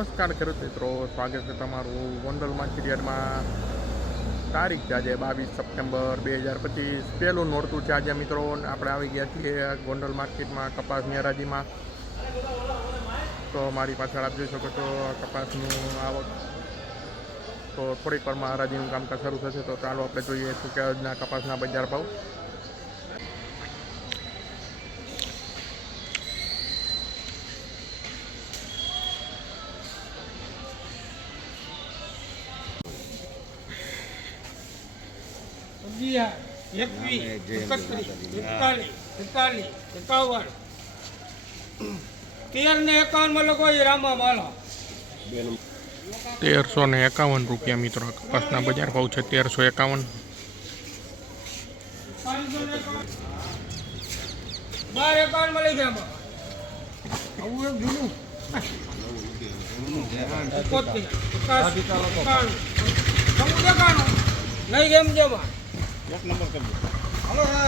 નમસ્કાર ખેડૂત મિત્રો, સ્વાગત છે તમારું ગોંડલ માર્કેટયાર્ડમાં. તારીખ છે આજે 22 સપ્ટેમ્બર 2025. પહેલું નોરતું છે આજે મિત્રો. આપણે આવી ગયા છીએ ગોંડલ માર્કેટમાં કપાસની હરાજીમાં. તો મારી પાછળ આપ જોઈ શકો છો કપાસનું આવક. તો થોડીક વારમાં હરાજીનું કામકાજ શરૂ થશે. તો ચાલો આપણે જોઈએ શું કે આજના કપાસના બજાર ભાવ. ₹1351 મિત્રો. કપાસના બજાર ભાવ છે 1351.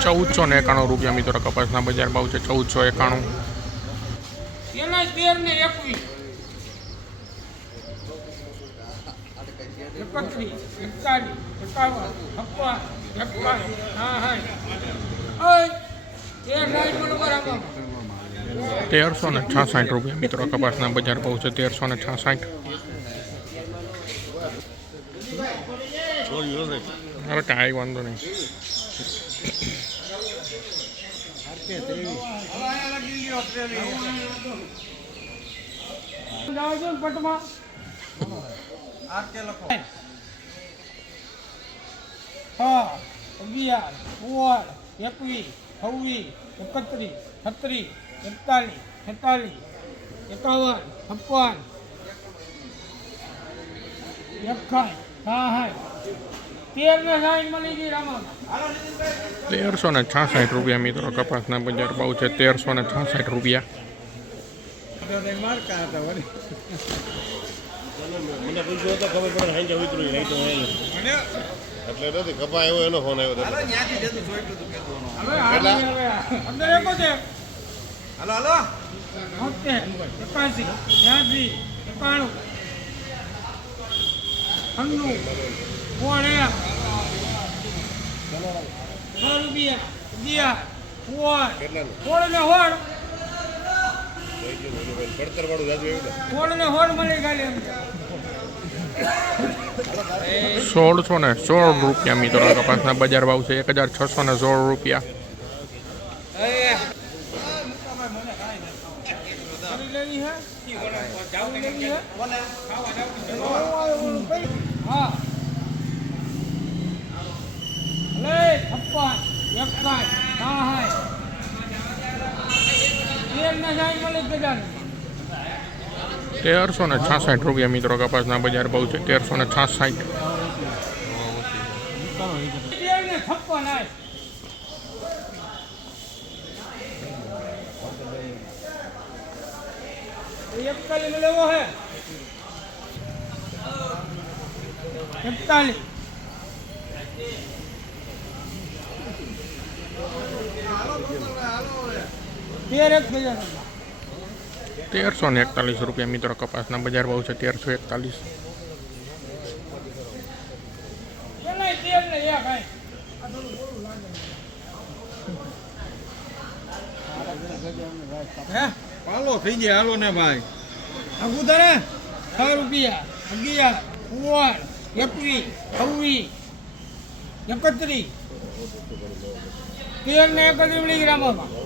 ₹1491 મિત્રો. કપાસના બજાર ભાવ છે 1491. ₹1366 મિત્રો. કપાસના બજાર ભાવ છે 1366. અરે કાંઈ વાંધો નહીં. ₹1366 મિત્રો. કપાસના બજાર ભાવ છે 1366. કપા આવ્યો એનો ફોન આવ્યો. ₹1616 મિત્રો. કપાસના બજાર ભાવ છે 1616 ₹1366 મિત્રો. કપાસના બજાર ભાવ છે 1366. ₹1341 મિત્રો. કપાસના બજાર ભાવ છે 1341. હાલો થઈ ગયા. હાલો ને ભાઈ ₹6 11 21 21 31 13 ને 31 મિલીગ્રામમાં